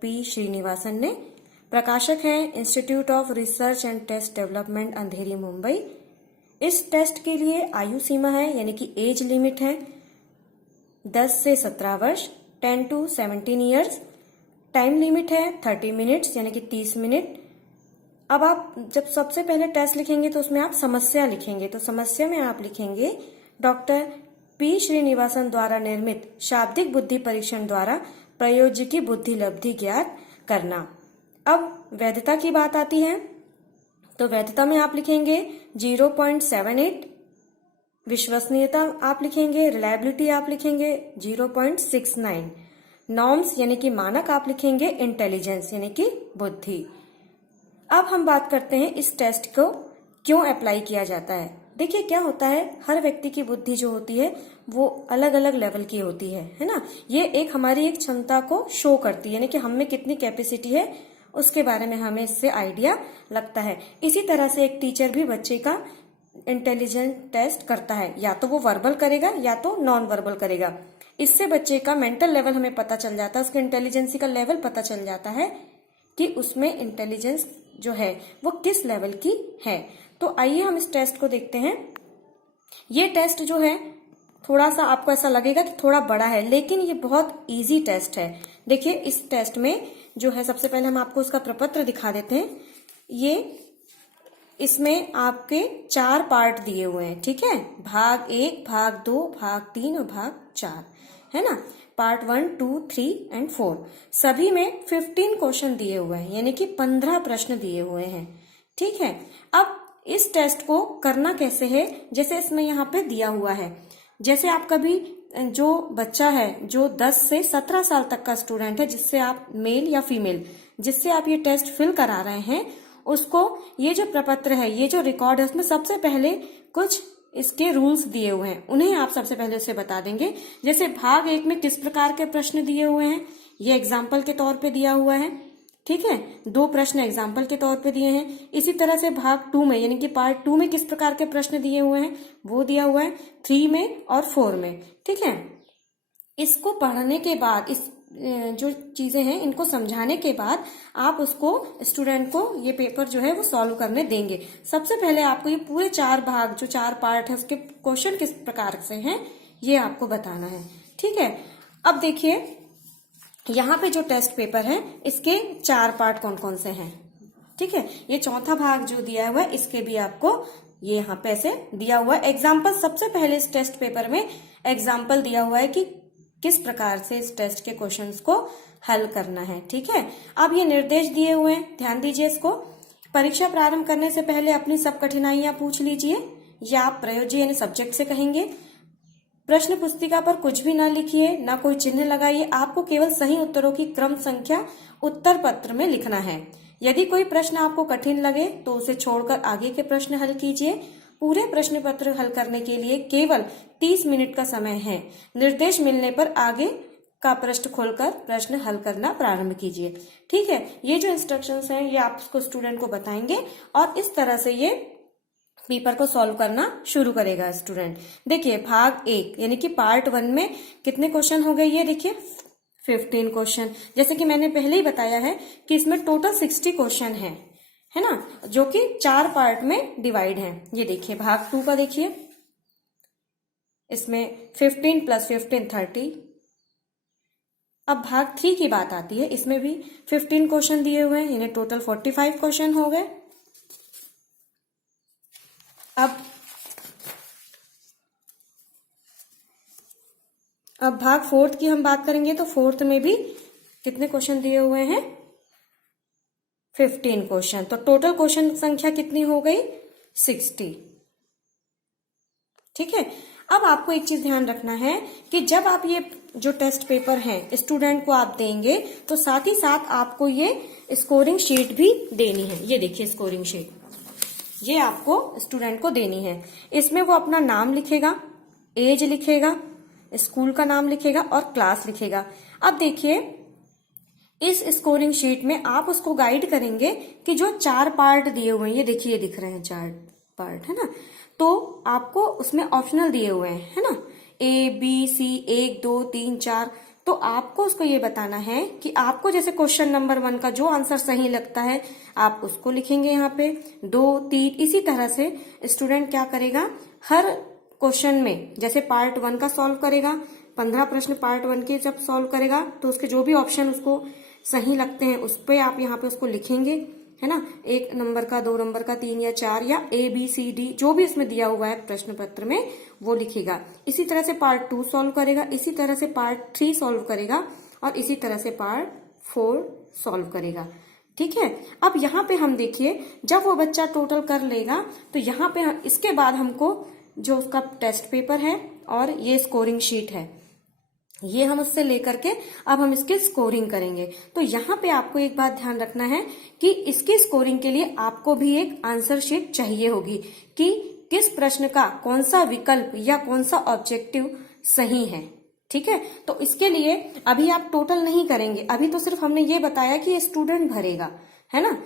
P Srinivasan ने। प्रकाशक हैं institute of research and test development, Andheri, Mumbai. इस टेस्ट के लिए आयु सीमा है यानी कि एज लिमिट है 10 से 17 वर्ष, 10 to 17 ईयर्स। टाइम लिमिट है 30 मिनट्स यानी कि 30 मिनट। अब आप जब सबसे पहले टेस्ट लिखेंगे तो उसमें आप समस्या लिखेंगे, तो समस्या में आप लिखेंगे डॉक्टर पी श्रीनिवासन द्वारा निर्मित शाब्दिक बुद्धि परीक्षण द्वारा प्रयोज्य बुद्धि लब्धि ज्ञात करना। अब वैधता की बात आती है तो वैधता में आप लिखेंगे 0.78, विश्वसनीयता आप लिखेंगे, रिलायबिलिटी आप लिखेंगे 0.69, नॉर्म्स यानी कि मानक आप लिखेंगे, इंटेलिजेंस यानी कि बुद्धि। अब हम बात करते हैं इस टेस्ट को क्यों अप्लाई किया जाता है। देखिए क्या होता है, हर व्यक्ति की बुद्धि जो होती है वो अलग अलग लेवल की होती है ना। ये एक हमारी एक क्षमता को शो करती है, यानी कि हम में कितनी कैपेसिटी है उसके बारे में हमें इससे आइडिया लगता है। इसी तरह से एक टीचर भी बच्चे का इंटेलिजेंस टेस्ट करता है, या तो वो वर्बल करेगा या तो नॉन वर्बल करेगा। इससे बच्चे का मेंटल लेवल हमें पता चल जाता है, उसके इंटेलिजेंसी का लेवल पता चल जाता है कि उसमें इंटेलिजेंस जो है वो किस लेवल की है। तो आइए हम इस टेस्ट को देखते हैं। ये टेस्ट जो है थोड़ा सा आपको ऐसा लगेगा कि थोड़ा बड़ा है, लेकिन ये बहुत इजी टेस्ट है। देखिए इस टेस्ट में जो है सबसे पहले हम आपको उसका प्रपत्र दिखा देते हैं। ये इसमें आपके 4 पार्ट दिए हुए हैं, ठीक है। भाग 1, भाग 2, भाग 3 और भाग 4, है ना। पार्ट 1, 2, 3 एंड 4 सभी में 15 क्वेश्चन दिए हुए हैं, यानी कि 15 प्रश्न दिए हुए हैं, ठीक है। अब इस टेस्ट को करना कैसे है, जैसे इसमें यहाँ पे दिया हुआ है। जैसे आप कभी जो बच्चा है जो 10 से 17 साल तक का स्टूडेंट है, जिससे आप मेल या फीमेल जिससे आप ये टेस्ट फिल करा रहे हैं, उसको ये जो प्रपत्र है, ये जो रिकॉर्ड है, उसमें सबसे पहले कुछ इसके रूल्स दिए हुए हैं, उन्हें आप सबसे पहले उसे बता देंगे। जैसे भाग 1 में किस प्रकार के प्रश्न दिए हुए हैं, ये एग्जाम्पल के तौर पे दिया हुआ है, ठीक है। 2 प्रश्न एग्जाम्पल के तौर पे दिए हैं। इसी तरह से भाग 2 में यानी कि पार्ट 2 में किस प्रकार के प्रश्न दिए हुए हैं वो दिया हुआ है 3 में और 4 में, ठीक है। इसको पढ़ने के बाद, इस जो चीजें हैं इनको समझाने के बाद आप उसको स्टूडेंट को ये पेपर जो है वो सॉल्व करने देंगे। सबसे पहले आपको ये पूरे 4 भाग जो 4 पार्ट है उसके क्वेश्चन किस प्रकार से हैं ये आपको बताना है, ठीक है। अब देखिए यहाँ पे जो टेस्ट पेपर है इसके 4 पार्ट कौन कौन से हैं, ठीक है। ये चौथा भाग जो दिया हुआ है इसके भी आपको ये यहाँ पे ऐसे दिया हुआ है एग्जाम्पल। सबसे पहले इस टेस्ट पेपर में एग्जाम्पल दिया हुआ है कि किस प्रकार से इस टेस्ट के क्वेश्चंस को हल करना है, ठीक है। अब ये निर्देश दिए हुए हैं, ध्यान दीजिए इसको। परीक्षा प्रारंभ करने से पहले अपनी सब कठिनाइयां पूछ लीजिए, या आप प्रयोज्य यानी सब्जेक्ट से कहेंगे। प्रश्न पुस्तिका पर कुछ भी ना लिखिए, ना कोई चिन्ह लगाइए, आपको केवल सही उत्तरों की क्रम संख्या उत्तर पत्र में लिखना है। यदि कोई प्रश्न आपको कठिन लगे तो उसे छोड़कर आगे के प्रश्न हल कीजिए। पूरे प्रश्न पत्र हल करने के लिए केवल 30 मिनट का समय है। निर्देश मिलने पर आगे का पृष्ठ खोलकर प्रश्न हल करना प्रारंभ कीजिए, ठीक है। ये जो इंस्ट्रक्शंस हैं ये आप उसको स्टूडेंट को बताएंगे और इस तरह से ये पेपर को सॉल्व करना शुरू करेगा स्टूडेंट। देखिए भाग 1 यानी कि पार्ट 1 में कितने क्वेश्चन हो गए, ये देखिए 15 क्वेश्चन। जैसे कि मैंने पहले ही बताया है कि इसमें टोटल 60 क्वेश्चन है ना, जो कि 4 पार्ट में डिवाइड है। ये देखिए भाग 2 का देखिए, इसमें 15 + 15 30। अब भाग 3 की बात आती है, इसमें भी 15 क्वेश्चन दिए हुए हैं, यानी टोटल 45 क्वेश्चन हो गए। अब भाग 4 की हम बात करेंगे तो 4 में भी कितने क्वेश्चन दिए हुए हैं, 15 क्वेश्चन। तो टोटल क्वेश्चन संख्या कितनी हो गई, 60, ठीक है। अब आपको एक चीज ध्यान रखना है कि जब आप ये जो टेस्ट पेपर है स्टूडेंट को आप देंगे तो साथ ही साथ आपको ये स्कोरिंग शीट भी देनी है। ये देखिए स्कोरिंग शीट, ये आपको स्टूडेंट को देनी है। इसमें वो अपना नाम लिखेगा, एज लिखेगा, स्कूल का नाम लिखेगा और क्लास लिखेगा। अब देखिए इस स्कोरिंग शीट में आप उसको गाइड करेंगे कि जो 4 पार्ट दिए हुए हैं, ये देखिए ये दिख रहे हैं 4 पार्ट, है ना। तो आपको उसमें ऑप्शनल दिए हुए हैं, है ना, A B C 1 2 3 4 तो आपको उसको ये बताना है कि आपको जैसे क्वेश्चन नंबर 1 का जो आंसर सही लगता है आप उसको लिखेंगे यहाँ पे, 2, 3 इसी तरह से स्टूडेंट क्या करेगा, हर क्वेश्चन में जैसे पार्ट 1 का सॉल्व करेगा, 15 प्रश्न पार्ट 1 के जब सॉल्व करेगा तो उसके जो भी ऑप्शन उसको सही लगते हैं उस पे आप यहाँ पे उसको लिखेंगे, है ना, 1 नंबर का, 2 नंबर का, 3 या 4 या ABCD जो भी इसमें दिया हुआ है प्रश्न पत्र में वो लिखेगा। इसी तरह से पार्ट 2 सॉल्व करेगा, इसी तरह से पार्ट 3 सॉल्व करेगा और इसी तरह से पार्ट 4 सॉल्व करेगा। ठीक है, अब यहाँ पे हम देखिए जब वो बच्चा टोटल कर लेगा तो यहाँ पे इसके बाद हमको जो उसका टेस्ट पेपर है और ये स्कोरिंग शीट है ये हम उससे लेकर के अब हम इसकी स्कोरिंग करेंगे। तो यहाँ पे आपको एक बात ध्यान रखना है कि इसकी स्कोरिंग के लिए आपको भी एक आंसर शीट चाहिए होगी कि किस प्रश्न का कौन सा विकल्प या कौन सा ऑब्जेक्टिव सही है। ठीक है, तो इसके लिए अभी आप टोटल नहीं करेंगे, अभी तो सिर्फ हमने ये बताया कि ये स्टूडेंट भरेगा, है ना।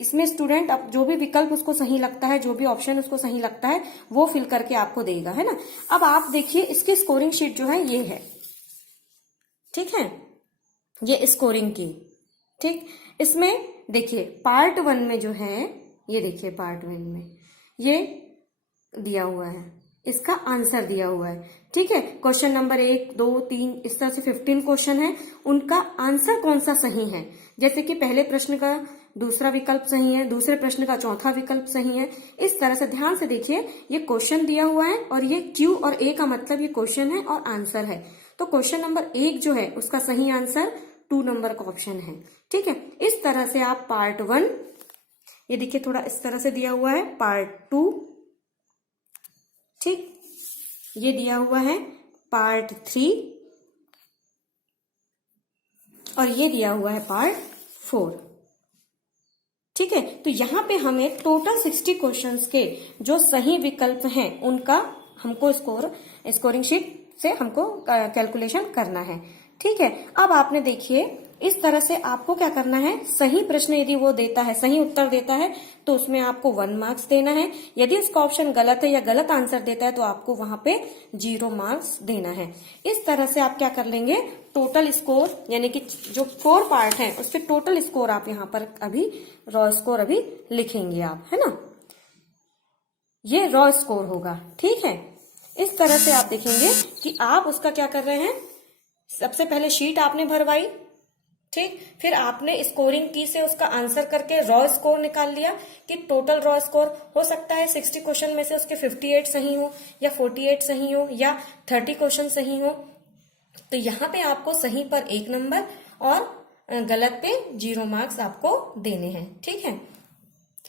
इसमें स्टूडेंट अब जो भी विकल्प उसको सही लगता है, जो भी ऑप्शन उसको सही लगता है वो फिल करके आपको देगा, है ना। अब आप देखिए इसकी स्कोरिंग शीट जो है ये है, ठीक है, ये स्कोरिंग की। ठीक, इसमें देखिए पार्ट 1 में जो है ये देखिए पार्ट 1 में ये दिया हुआ है, इसका आंसर दिया हुआ है। ठीक है, क्वेश्चन नंबर 1, 2, 3 इस तरह से 15 क्वेश्चन है, उनका आंसर कौन सा सही है। जैसे कि पहले प्रश्न का दूसरा विकल्प सही है, दूसरे प्रश्न का चौथा विकल्प सही है। इस तरह से ध्यान से देखिए ये क्वेश्चन दिया हुआ है और ये Q और A का मतलब ये क्वेश्चन है और आंसर है। तो क्वेश्चन नंबर 1 जो है उसका सही आंसर 2 नंबर का ऑप्शन है। ठीक है, इस तरह से आप पार्ट 1 ये देखिए थोड़ा इस तरह से दिया हुआ है, पार्ट 2, ठीक, ये दिया हुआ है पार्ट 3 और ये दिया हुआ है पार्ट 4। ठीक है, तो यहाँ पे हमें टोटल 60 क्वेश्चंस के जो सही विकल्प हैं उनका हमको स्कोरिंग शीट से हमको कैलकुलेशन करना है। ठीक है, अब आपने देखिए इस तरह से आपको क्या करना है, सही प्रश्न यदि वो देता है, सही उत्तर देता है तो उसमें आपको 1 मार्क्स देना है। यदि उसका ऑप्शन गलत है या गलत आंसर देता है तो आपको वहां पे 0 मार्क्स देना है। इस तरह से आप क्या कर लेंगे, टोटल स्कोर यानी कि जो 4 पार्ट है उसके टोटल स्कोर आप यहाँ पर अभी रॉ स्कोर अभी लिखेंगे आप, है ना, ये रॉ स्कोर होगा। ठीक है, इस तरह से आप देखेंगे कि आप उसका क्या कर रहे हैं, सबसे पहले शीट आपने भरवाई, ठीक, फिर आपने स्कोरिंग की से उसका आंसर करके रॉ स्कोर निकाल लिया कि टोटल रॉ स्कोर हो सकता है 60 क्वेश्चन में से उसके 58 सही हो या 48 सही हो या 30 क्वेश्चन सही हो। तो यहाँ पे आपको सही पर 1 नंबर और गलत पे 0 मार्क्स आपको देने हैं। ठीक है,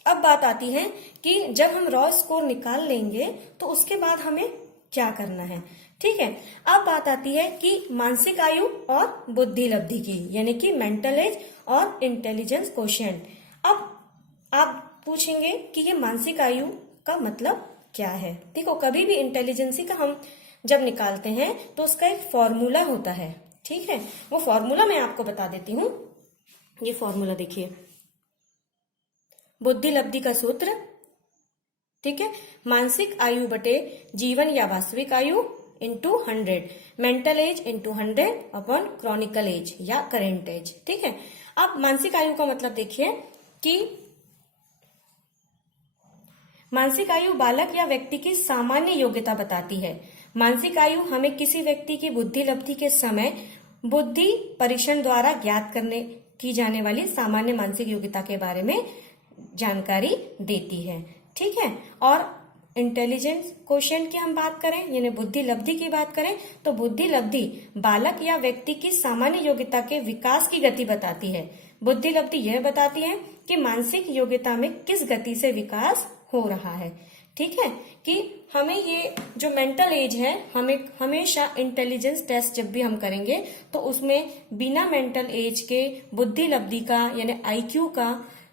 अब बात आती है कि जब हम रॉ स्कोर निकाल लेंगे तो उसके बाद हमें क्या करना है। ठीक है, अब बात आती है कि मानसिक आयु और बुद्धि लब्धि की, यानी कि मेंटल एज और इंटेलिजेंस कोशेंट। अब आप पूछेंगे कि ये मानसिक आयु का मतलब क्या है। देखो, कभी भी इंटेलिजेंसी का हम जब निकालते हैं तो उसका एक फॉर्मूला होता है। ठीक है, वो फॉर्मूला मैं आपको बता देती हूँ। ये फॉर्मूला देखिए, बुद्धि लब्धि का सूत्र, ठीक है, मानसिक आयु बटे जीवन या वास्तविक आयु into 100, mental age into 100 upon chronological age या करेंट एज। ठीक है, अब मानसिक आयु का मतलब देखिए कि मानसिक आयु बालक या व्यक्ति की सामान्य योग्यता बताती है। मानसिक आयु हमें किसी व्यक्ति की बुद्धि लब्धि के समय बुद्धि परीक्षण द्वारा ज्ञात करने की जाने वाली सामान्य मानसिक योग्यता के बारे में जानकारी देती है। ठीक है, और इंटेलिजेंस कोशेंट की हम बात करें यानी बुद्धि लब्धि की बात करें तो बुद्धि लब्धि बालक या व्यक्ति की सामान्य योग्यता के विकास की गति बताती है। बुद्धि लब्धि यह बताती है कि मानसिक योग्यता में किस गति से विकास हो रहा है। ठीक है, कि हमें ये जो मेंटल एज है, हमें हमेशा इंटेलिजेंस टेस्ट जब भी हम करेंगे तो उसमें बिना मेंटल एज के बुद्धि लब्धि का यानी IQ का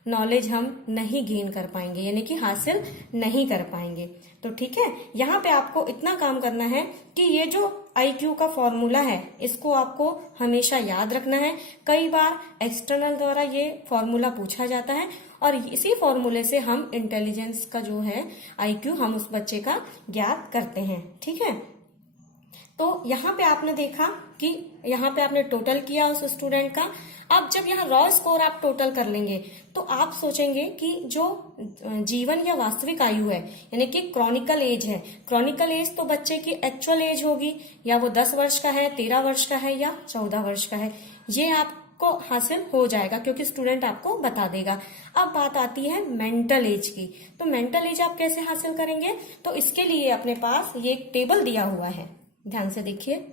नॉलेज हम नहीं गेन कर पाएंगे, यानी कि हासिल नहीं कर पाएंगे। तो ठीक है, यहाँ पे आपको इतना काम करना है कि ये जो IQ का फॉर्मूला है इसको आपको हमेशा याद रखना है। कई बार एक्सटर्नल द्वारा ये फॉर्मूला पूछा जाता है और इसी फॉर्मूले से हम इंटेलिजेंस का जो है IQ हम उस बच्चे का ज्ञात करते हैं। ठीक है, तो यहाँ पे आपने देखा कि यहाँ पे आपने टोटल किया उस स्टूडेंट का। अब जब यहाँ रॉ स्कोर आप टोटल कर लेंगे तो आप सोचेंगे कि जो जीवन या वास्तविक आयु है यानी कि क्रॉनिकल एज है, क्रॉनिकल एज तो बच्चे की एक्चुअल एज होगी, या वो 10 वर्ष का है, 13 वर्ष का है या 14 वर्ष का है, ये आपको हासिल हो जाएगा क्योंकि स्टूडेंट आपको बता देगा। अब बात आती है मेंटल एज की। तो मेंटल एज आप कैसे हासिल करेंगे? तो इसके लिए अपने पास ये एक टेबल दिया हुआ है, ध्यान से देखिए,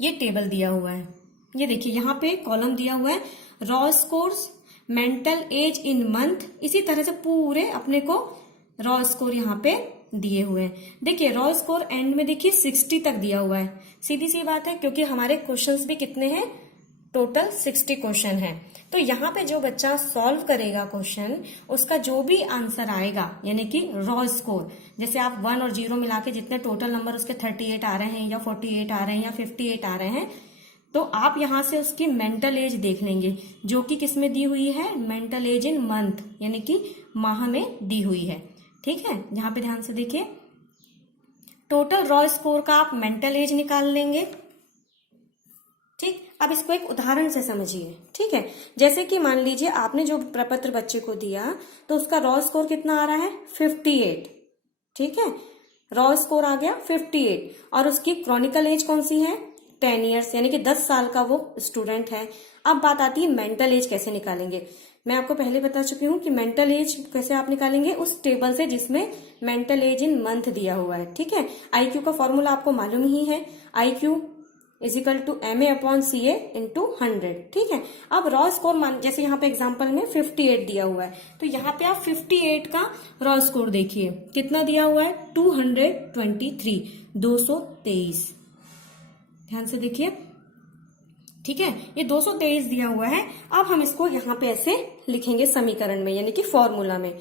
ये टेबल दिया हुआ है, ये देखिए यहाँ पे कॉलम दिया हुआ है raw scores, mental age in month, इसी तरह से पूरे अपने को रॉ स्कोर यहाँ पे दिए हुए हैं। देखिए रॉ स्कोर एंड में देखिए 60 तक दिया हुआ है, सीधी सी बात है क्योंकि हमारे क्वेश्चंस भी कितने हैं, टोटल 60 क्वेश्चन है। तो यहाँ पे जो बच्चा सॉल्व करेगा क्वेश्चन, उसका जो भी आंसर आएगा यानी कि रॉ स्कोर, जैसे आप 1 और 0 मिला के जितने टोटल नंबर उसके 38 आ रहे हैं या 48 आ रहे हैं या 58 आ रहे हैं, तो आप यहां से उसकी मेंटल एज देख लेंगे जो कि किसमें दी हुई है, मेंटल एज इन मंथ यानी कि माह में दी हुई है। ठीक है, यहाँ पे ध्यान से देखिए, टोटल रॉ स्कोर का आप मेंटल एज निकाल लेंगे। ठीक, अब इसको एक उदाहरण से समझिए। ठीक है, जैसे कि मान लीजिए आपने जो प्रपत्र बच्चे को दिया तो उसका रॉ स्कोर कितना आ रहा है, 58। ठीक है, रॉ स्कोर आ गया 58 और उसकी क्रॉनिकल एज कौन सी है, 10 ईयर्स यानी कि 10 साल का वो स्टूडेंट है। अब बात आती है मेंटल एज कैसे निकालेंगे। मैं आपको पहले बता चुकी हूँ कि मेंटल एज कैसे आप निकालेंगे, उस टेबल से जिसमें मेंटल एज इन मंथ दिया हुआ है। ठीक है, आईक्यू का फॉर्मूला आपको मालूम ही है, IQ is equal to MA/CA into 100। ठीक है, अब रॉ स्कोर मान, जैसे यहाँ पे एग्जाम्पल में 58 दिया हुआ है, तो यहाँ पे आप 58 का रॉ स्कोर देखिए कितना दिया हुआ है, 223, 223। ध्यान से देखिए, ठीक है, ये 223 दिया हुआ है। अब हम इसको यहाँ पे ऐसे लिखेंगे समीकरण में यानी कि फॉर्मूला में।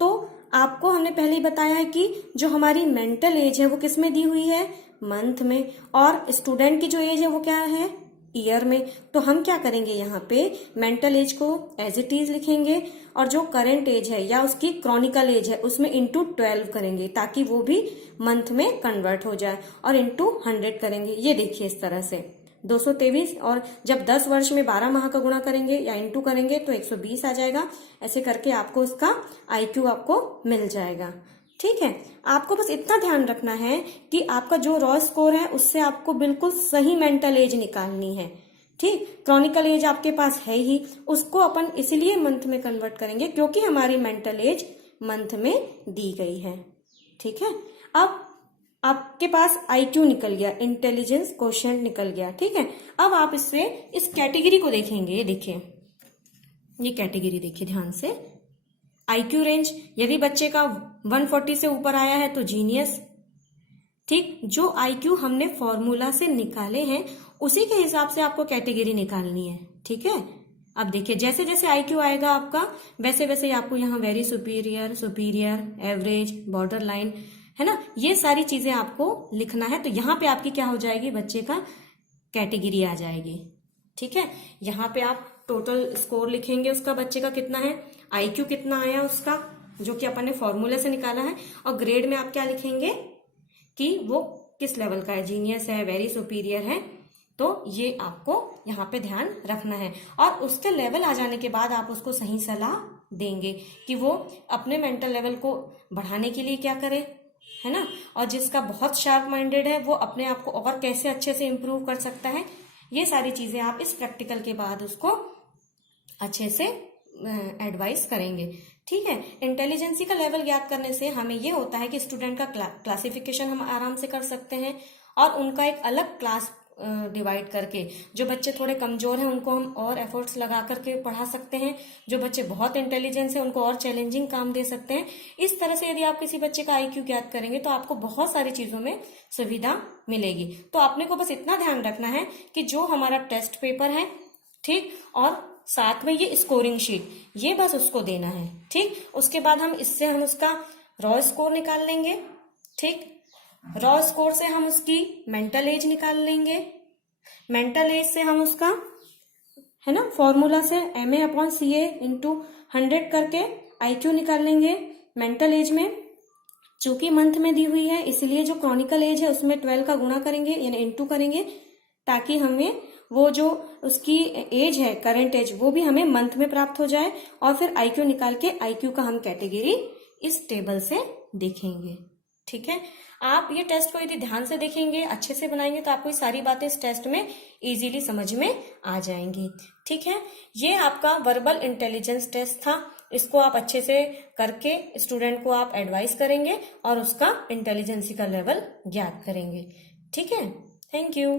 तो आपको हमने पहले ही बताया है कि जो हमारी मेंटल एज है वो किस में दी हुई है, मंथ में, और स्टूडेंट की जो एज है वो क्या है, ईयर में। तो हम क्या करेंगे, यहाँ पे मेंटल एज को एज इट इज लिखेंगे और जो करंट एज है या उसकी क्रॉनिकल एज है उसमें इंटू 12 करेंगे ताकि वो भी मंथ में कन्वर्ट हो जाए, और इंटू 100 करेंगे। ये देखिए इस तरह से 223, और जब 10 वर्ष में 12 माह का गुणा करेंगे या इंटू करेंगे तो 120 आ जाएगा। ऐसे करके आपको उसका IQ आपको मिल जाएगा। ठीक है, आपको बस इतना ध्यान रखना है कि आपका जो रॉ स्कोर है उससे आपको बिल्कुल सही मेंटल एज निकालनी है। ठीक, क्रॉनिकल एज आपके पास है ही, उसको अपन इसलिए मंथ में कन्वर्ट करेंगे क्योंकि हमारी मेंटल एज मंथ में दी गई है। ठीक है, अब आपके पास IQ निकल गया, इंटेलिजेंस क्वोशिएंट निकल गया। ठीक है, अब आप इससे इस कैटेगरी को देखेंगे। देखिए ये कैटेगरी देखिए ध्यान से, IQ रेंज, यदि बच्चे का 140 से ऊपर आया है तो जीनियस। ठीक, जो IQ हमने फॉर्मूला से निकाले हैं उसी के हिसाब से आपको कैटेगरी निकालनी है। ठीक है, अब देखिए जैसे जैसे IQ आएगा आपका वैसे वैसे आपको यहाँ very superior, superior, average, border line, है ना, ये सारी चीजें आपको लिखना है। तो यहाँ पे आपकी क्या हो जाएगी, बच्चे का कैटेगरी आ जाएगी। ठीक है, यहाँ पे आप टोटल स्कोर लिखेंगे उसका, बच्चे का कितना है, IQ कितना आया उसका जो कि अपन ने फॉर्मूले से निकाला है, और ग्रेड में आप क्या लिखेंगे कि वो किस लेवल का है, जीनियस है, वेरी सुपीरियर है। तो ये आपको यहाँ पे ध्यान रखना है, और उसके लेवल आ जाने के बाद आप उसको सही सलाह देंगे कि वो अपने मेंटल लेवल को बढ़ाने के लिए क्या करे, है ना, और जिसका बहुत शार्प माइंडेड है वो अपने आप को और कैसे अच्छे से इम्प्रूव कर सकता है। ये सारी चीजें आप इस प्रैक्टिकल के बाद उसको अच्छे से एडवाइस करेंगे। ठीक है, इंटेलिजेंसी का लेवल ज्ञात करने से हमें ये होता है कि स्टूडेंट का क्लासिफिकेशन हम आराम से कर सकते हैं, और उनका एक अलग क्लास डिवाइड करके, जो बच्चे थोड़े कमजोर हैं उनको हम और एफर्ट्स लगा करके पढ़ा सकते हैं, जो बच्चे बहुत इंटेलिजेंस हैं उनको और चैलेंजिंग काम दे सकते हैं। इस तरह से यदि आप किसी बच्चे का IQ ज्ञात करेंगे तो आपको बहुत सारी चीजों में सुविधा मिलेगी। तो आपने को बस इतना ध्यान रखना है कि जो हमारा टेस्ट पेपर है, ठीक, और साथ में ये स्कोरिंग शीट, ये बस उसको देना है। ठीक, उसके बाद हम इससे हम उसका रॉ स्कोर निकाल लेंगे। ठीक, रॉ स्कोर से हम उसकी मेंटल एज निकाल लेंगे, मेंटल एज से हम उसका, है ना, फॉर्मूला से MA/CA इंटू 100 करके IQ निकाल लेंगे मेंटल एज में, चूंकि मंथ में दी हुई है इसलिए जो क्रॉनिकल एज है उसमें 12 का गुणा करेंगे यानी इंटू करेंगे, ताकि हमें वो जो उसकी एज है करंट एज वो भी हमें मंथ में प्राप्त हो जाए। और फिर आईक्यू निकाल के आईक्यू का हम कैटेगरी इस टेबल से देखेंगे। ठीक है, आप ये टेस्ट को यदि ध्यान से देखेंगे, अच्छे से बनाएंगे तो आपको ये सारी बातें इस टेस्ट में इजीली समझ में आ जाएंगी। ठीक है, ये आपका वर्बल इंटेलिजेंस टेस्ट था। इसको आप अच्छे से करके स्टूडेंट को आप एडवाइस करेंगे और उसका इंटेलिजेंसी का लेवल ज्ञात करेंगे। ठीक है, थैंक यू।